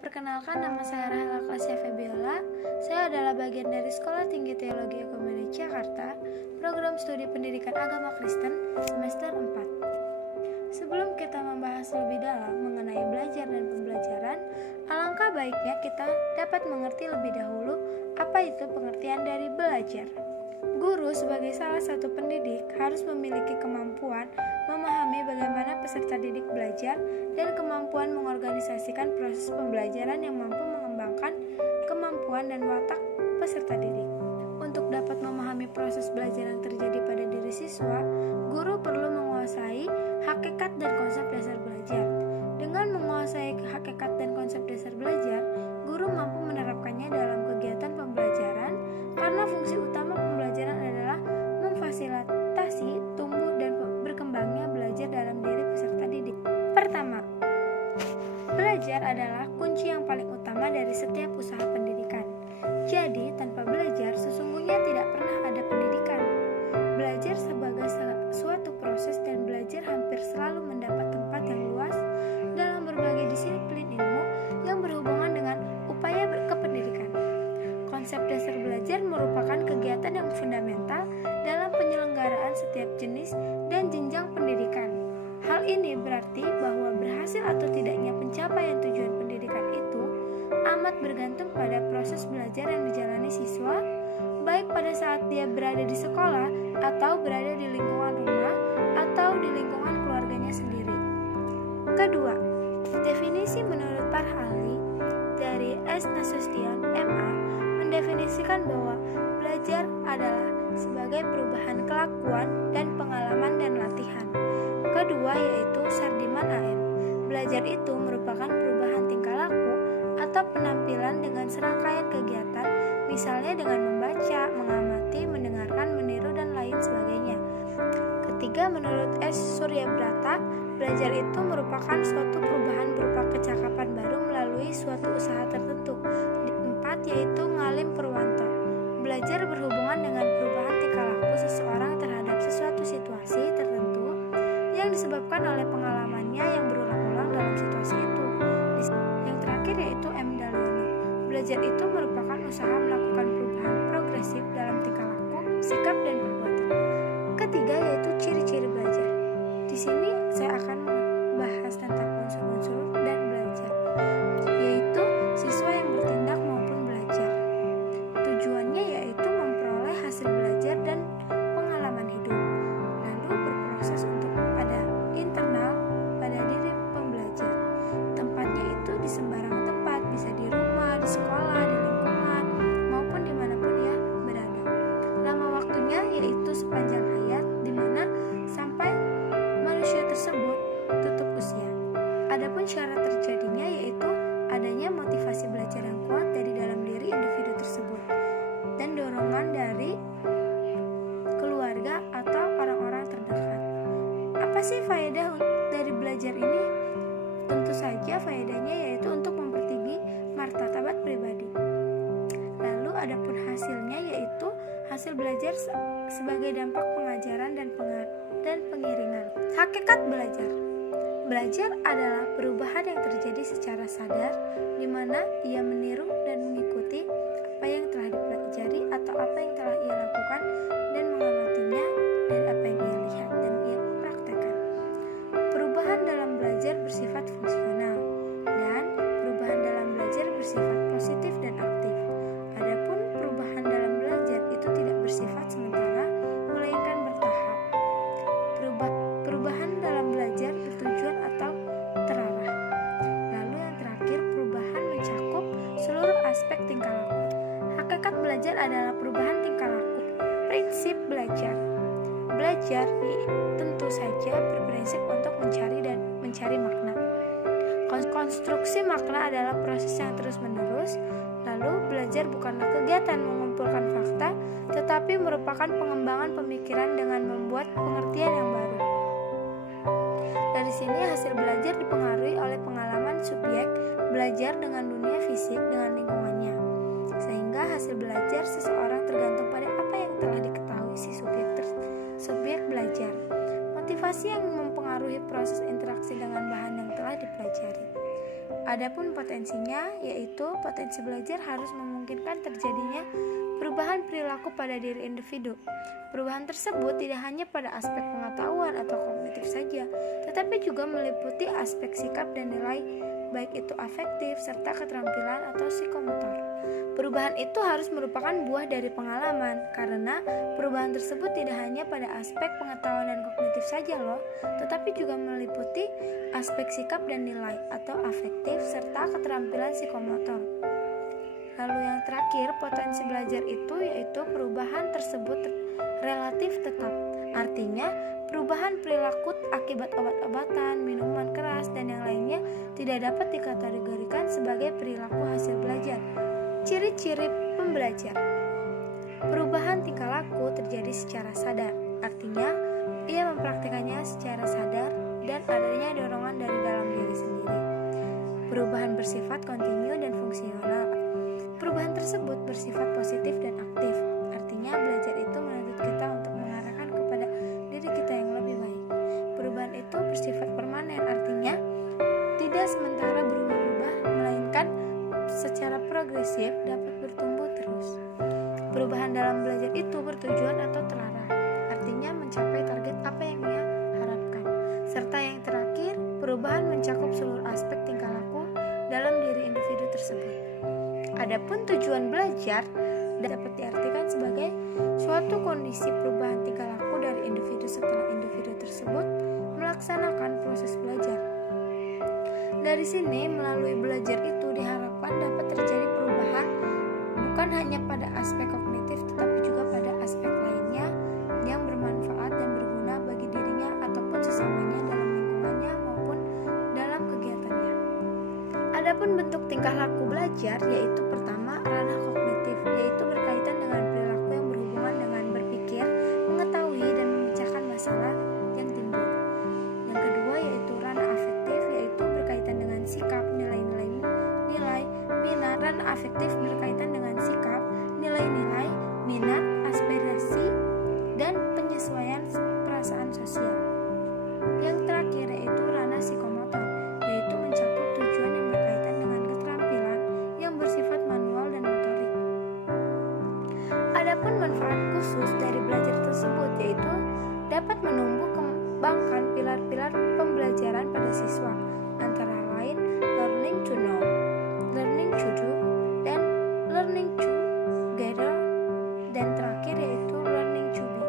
Perkenalkan, nama saya Rahela Klasya Febiola. Saya adalah bagian dari Sekolah Tinggi Teologi Ekumenik Jakarta, Program Studi Pendidikan Agama Kristen, semester 4. Sebelum kita membahas lebih dalam mengenai belajar dan pembelajaran, alangkah baiknya kita dapat mengerti lebih dahulu apa itu pengertian dari belajar. Guru sebagai salah satu pendidik harus memiliki kemampuan memahami bagaimana peserta didik belajar dan kemampuan mengorganisasikan proses pembelajaran yang mampu mengembangkan kemampuan dan watak peserta didik. Untuk dapat memahami proses belajar yang terjadi pada diri siswa, guru perlu menguasai hakikat dan konsep dasar belajar. Dengan menguasai hakikat dan konsep dasar belajar, guru mampu menerapkannya dalam kegiatan pembelajaran karena fungsi utama pembelajaran adalah memfasilitasi tumbuh dan berkembangnya belajar dalam diri peserta didik. Pertama, belajar adalah kunci yang paling utama dari setiap usaha pendidikan. Jadi, tanpa belajar sesungguhnya tidak pernah ada pendidikan. Belajar sebagai suatu proses dan belajar hampir selalu mendapat tempat yang luas dalam berbagai disiplin ilmu yang berhubungan dengan upaya kependidikan. Konsep dasar belajar merupakan kegiatan yang fundamental dalam penyelenggaraan setiap jenis dan jenjang pendidikan. Hal ini berarti bahwa berhasil atau tidaknya pencapaian tujuan pendidikan itu amat bergantung pada proses belajar yang dijalani siswa, baik pada saat dia berada di sekolah atau berada di lingkungan rumah atau di lingkungan keluarganya sendiri. Kedua, definisi menurut para ahli dari S. Nasution, MA, mendefinisikan bahwa belajar adalah sebagai perubahan kelakuan dan pengalaman dan latihan. Kedua yaitu Sardiman AM. Belajar itu merupakan perubahan tingkah laku atau penampilan dengan serangkaian kegiatan, misalnya dengan membaca, mengamati, mendengarkan, meniru, dan lain sebagainya. Ketiga, menurut S. Suryabrata, belajar itu merupakan suatu perubahan berupa kecakapan baru melalui suatu usaha tertentu. Empat, yaitu Ngalim Purwanto. Belajar berhubungan dengan perubahan tingkah laku seseorang terhadap sesuatu situasi tertentu yang disebabkan oleh pengalamannya yang berulang-ulang dalam situasi itu. Yang terakhir yaitu M. Daliono. Belajar itu merupakan usaha melakukan perubahan progresif dalam tingkah laku, sikap, dan perbuatan. Ketiga yaitu ciri-ciri belajar. Di sini saya akan membahas tentang unsur-unsur dan belajar, yaitu siswa yang bertindak maupun belajar. Tujuannya yaitu memperoleh hasil belajar dan pengalaman hidup, lalu berproses untuk pada internal pada diri pembelajar. Tempatnya itu di sembarang tempat, bisa di rumah, di sekolah, di lingkungan, maupun dimanapun ia berada. Lama waktunya yaitu sepanjang hayat, di mana sampai manusia tersebut tutup usia. Adapun syarat terjadinya yaitu adanya motivasi belajar yang kuat dari dalam diri individu tersebut dan dorongan dari keluarga atau orang-orang terdekat. Apa sih faedah dari belajar ini? Tentu saja faedahnya yaitu untuk mempertinggi martabat pribadi. Lalu adapun hasilnya yaitu hasil belajar sebagai dampak pengajaran dan pengiringan. Hakikat belajar. Belajar adalah perubahan yang terjadi secara sadar, di mana ia meniru dan mengikuti apa yang telah dipelajari atau apa yang telah ia lakukan dan mengamatinya dari apa yang ia lihat dan ia praktekkan. Perubahan dalam belajar bersifat fungsional dan perubahan dalam belajar bersifat positif dan aktif. Adapun perubahan dalam belajar itu tidak bersifat sementara, melainkan bertahap. Perubahan dalam belajar bertujuan atau terarah. Lalu yang terakhir, perubahan mencakup seluruh aspek tingkah laku. Hakikat belajar adalah perubahan tingkah laku. Prinsip belajar. Belajar tentu saja berprinsip untuk mencari makna. Konstruksi makna adalah proses yang terus-menerus. Lalu belajar bukanlah kegiatan mengumpulkan fakta, tetapi merupakan pengembangan pemikiran dengan membuat pengertian yang baru. Dari sini hasil belajar dipengaruhi oleh pengalaman subjek belajar dengan dunia fisik dengan lingkungannya, sehingga hasil belajar seseorang tergantung pada apa yang telah diketahui si subjek belajar. Motivasi yang mempengaruhi proses interaksi dengan bahan yang telah dipelajari. Adapun potensinya, yaitu potensi belajar harus memungkinkan terjadinya perubahan perilaku pada diri individu. Perubahan tersebut tidak hanya pada aspek pengetahuan atau kognitif saja, tetapi juga meliputi aspek sikap dan nilai, baik itu afektif serta keterampilan atau psikomotor. Perubahan itu harus merupakan buah dari pengalaman, karena perubahan tersebut tidak hanya pada aspek pengetahuan dan kognitif saja loh, tetapi juga meliputi aspek sikap dan nilai atau afektif serta keterampilan psikomotor. Lalu yang terakhir, potensi belajar itu yaitu perubahan tersebut relatif tetap. Artinya, perubahan perilaku akibat obat-obatan, minuman keras, dan yang lainnya tidak dapat dikategorikan sebagai perilaku hasil belajar. Ciri-ciri pembelajar. Perubahan tingkah laku terjadi secara sadar. Artinya, ia mempraktikkannya secara sadar dan adanya dorongan dari dalam diri sendiri. Perubahan bersifat kontinu dan fungsional. Perubahan tersebut bersifat positif dan aktif. Artinya, belajar itu menuntut kita untuk mengarahkan kepada diri kita yang lebih baik. Perubahan itu bersifat permanen, artinya tidak sementara berubah-ubah, melainkan secara progresif dapat bertumbuh terus. Perubahan dalam belajar itu bertujuan atau terarah, artinya mencapai target apa yang ia harapkan. Serta yang terakhir, perubahan mencakup seluruh aspek tingkah laku dalam diri individu tersebut. Adapun tujuan belajar dapat diartikan sebagai suatu kondisi perubahan tingkah laku dari individu setelah individu tersebut melaksanakan proses belajar. Dari sini, melalui belajar itu diharapkan dapat terjadi perubahan bukan hanya pada aspek kognitif tetapi juga pada aspek lainnya yang bermanfaat dan berguna bagi dirinya ataupun sesamanya dalam lingkungannya maupun dalam kegiatannya. Adapun bentuk tingkah laku belajar yaitu pertama, ranah kognitif, yaitu berkaitan dengan perilaku yang berhubungan dengan berpikir, mengetahui dan memecahkan masalah yang timbul. Yang kedua yaitu ranah afektif, yaitu berkaitan dengan sikap, nilai-nilai, minat. Ranah afektif berkaitan dengan sikap, nilai-nilai, minat, aspirasi, dan penyesuaian perasaan sosial. Yang terakhir yaitu ranah psikomotor, yaitu mencakup tujuan yang berkaitan dengan keterampilan yang bersifat manual dan motorik. Adapun manfaat khusus dari belajar tersebut yaitu dapat menumbuh kembangkan pilar-pilar pembelajaran pada siswa, antara lain learning to know, learning to do, dan learning together, dan terakhir yaitu learning to be.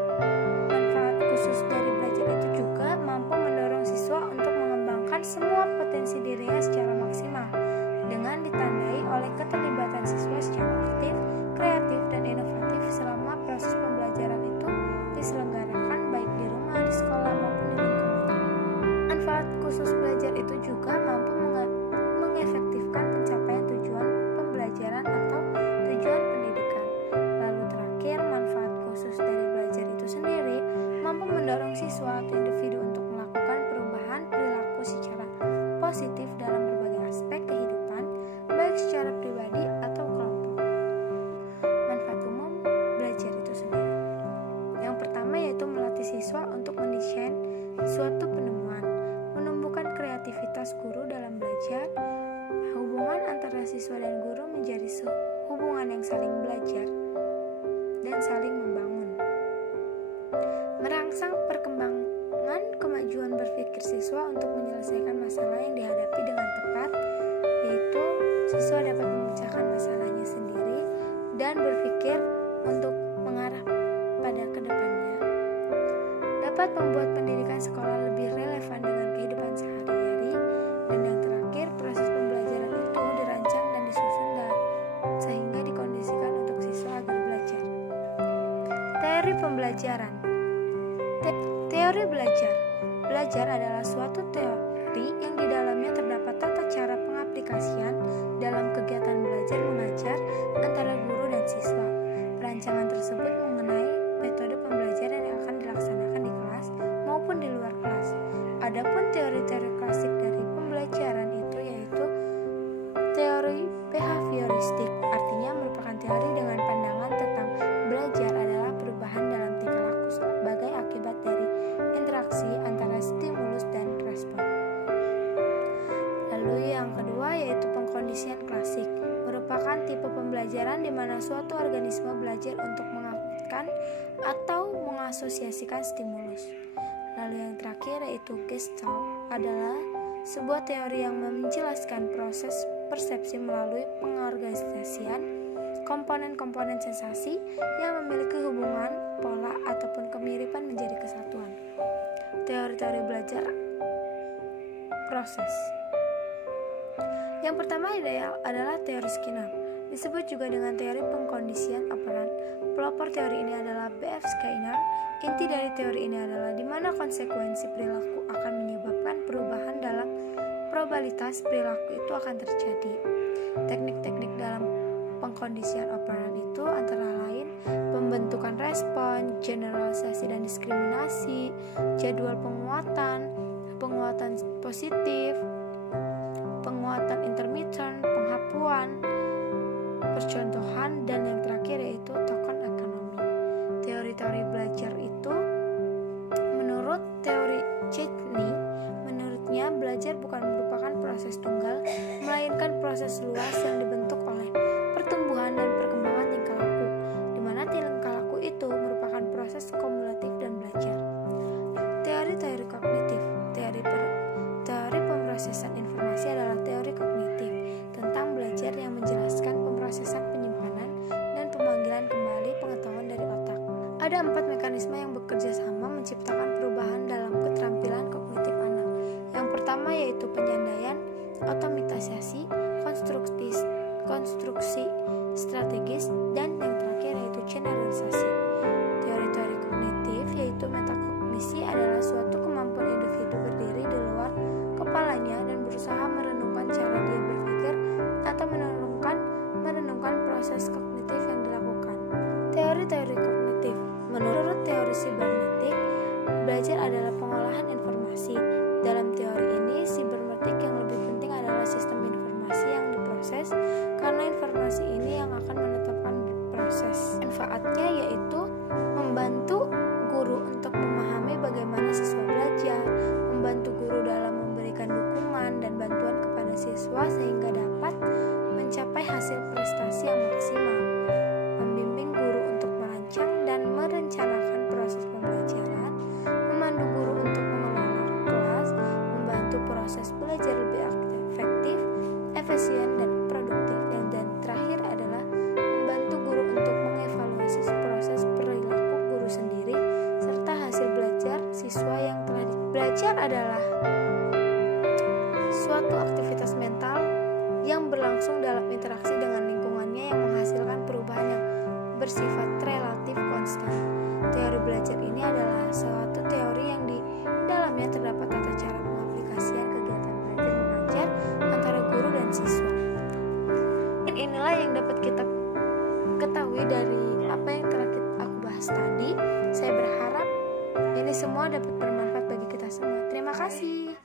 Manfaat khusus dari belajar itu juga mampu mendorong siswa untuk mengembangkan semua potensi dirinya secara maksimal, dengan ditandai oleh keterlibatan siswa secara aktif, kreatif, dan inovatif selama proses pembelajaran itu diselenggarakan baik di rumah, di sekolah, maupun di lingkungannya. Manfaat khusus belajar itu juga mampu mengefektifkan pencapaian tujuan pembelajaran atau tujuan pendidikan. Lalu terakhir, manfaat khusus dari belajar itu sendiri mampu mendorong siswa atau individu untuk melakukan perubahan perilaku secara positif dalam berbagai aspek kehidupan, baik secara pribadi atau kelompok. Manfaat umum belajar itu sendiri. Yang pertama yaitu melatih siswa untuk mendesain suatu penemuan, menumbuhkan kreativitas guru dalam belajar. Hubungan antara siswa dan guru menjadi hubungan yang saling belajar dan saling membangun. Merangsang perkembangan kemajuan berpikir siswa untuk menyelesaikan masalah yang dihadapi dengan tepat, yaitu siswa dapat memecahkan masalahnya sendiri dan berpikir untuk mengarah pada kedepannya. Dapat membuat pendidikan sekolah lebih relevan dengan kehidupan sehari-hari. Dan yang terakhir, proses pembelajaran itu dirancang dan disusun sehingga dikondisikan untuk siswa agar belajar. Teori pembelajaran. Teori belajar. Belajar adalah suatu teori yang di dalamnya terdapat tata cara pengaplikasian dalam kegiatan belajar mengajar antara guru dan siswa. Perancangan tersebut mengenai metode pembelajaran yang akan dilaksanakan di kelas maupun di luar kelas. Adapun teori-teori klasik dari pembelajaran itu yaitu teori behavioristik, artinya merupakan teori dengan pandangan tentang belajar adalah perubahan dalam tingkah laku sebagai akibat dari interaksi antara stimulus dan respon. Lalu yang kedua yaitu merupakan tipe pembelajaran di mana suatu organisme belajar untuk mengaitkan atau mengasosiasikan stimulus. Lalu yang terakhir yaitu Gestalt adalah sebuah teori yang menjelaskan proses persepsi melalui pengorganisasian komponen-komponen sensasi yang memiliki hubungan, pola, ataupun kemiripan menjadi kesatuan. Teori-teori belajar proses. Yang pertama adalah teori Skinner, disebut juga dengan teori pengkondisian operan. Pelopor teori ini adalah B.F. Skinner. Inti dari teori ini adalah di mana konsekuensi perilaku akan menyebabkan perubahan dalam probabilitas perilaku itu akan terjadi. Teknik-teknik dalam pengkondisian operan itu antara lain pembentukan respon, generalisasi dan diskriminasi, jadwal penguatan positif, penguatan intermittent, penghapuan, percontohan, dan yang terakhir yaitu token ekonomi. Teori-teori belajar itu menurut teori Chetney, menurutnya belajar bukan merupakan proses tunggal, melainkan proses luas yang dibentuk oleh pertumbuhan dan perkembangan tingkah laku, di mana tingkah laku itu merupakan proses kumulatif dan belajar. Teori-teori kognitif. Teori pemrosesan informasi adalah teori kognitif tentang belajar yang menjelaskan pemrosesan penyimpanan dan pemanggilan kembali pengetahuan dari otak. Ada 4 mekanisme yang bekerja sama menciptakan perubahan dalam keterampilan kognitif anak. Yang pertama yaitu penyandaian, otomatisasi, konstruksi strategis, dan yang terakhir yaitu generalisasi. Teori-teori kognitif yaitu metakognisi adalah suatu kemampuan individu berdiri di luar kepalanya dan berusaha merenungkan cara dia berpikir atau merenungkan proses kognitif yang dilakukan. Teori-teori kognitif. Menurut teori sibernetik, belajar adalah pengolahan informasi. Dalam teori ini, sibernetik yang lebih penting adalah sistem informasi yang diproses, karena informasi ini yang akan menetapkan proses. Manfaatnya yaitu membantu guru untuk memahami bagaimana siswa belajar, membantu guru dalam memberikan dukungan dan bantuan kepada siswa sehingga dapat mencapai hasil prestasi yang maksimal, membimbing guru untuk merancang dan merencanakan proses pembelajaran, memandu guru untuk mengelola kelas, membantu proses belajar lebih efektif, efisien, dan produktif, dan terakhir adalah membantu guru untuk mengevaluasi proses perilaku guru sendiri serta hasil belajar siswa yang telah belajar adalah suatu aktivitas mental yang berlangsung dalam interaksi dengan lingkungannya yang menghasilkan perubahan yang bersifat relatif konstan. Teori belajar ini adalah suatu teori yang di dalamnya terdapat tata cara pengaplikasian kegiatan belajar mengajar antara guru dan siswa. Dan inilah yang dapat kita ketahui dari apa yang telah aku bahas tadi. Saya berharap ini semua dapat bermanfaat bagi kita semua. Terima kasih.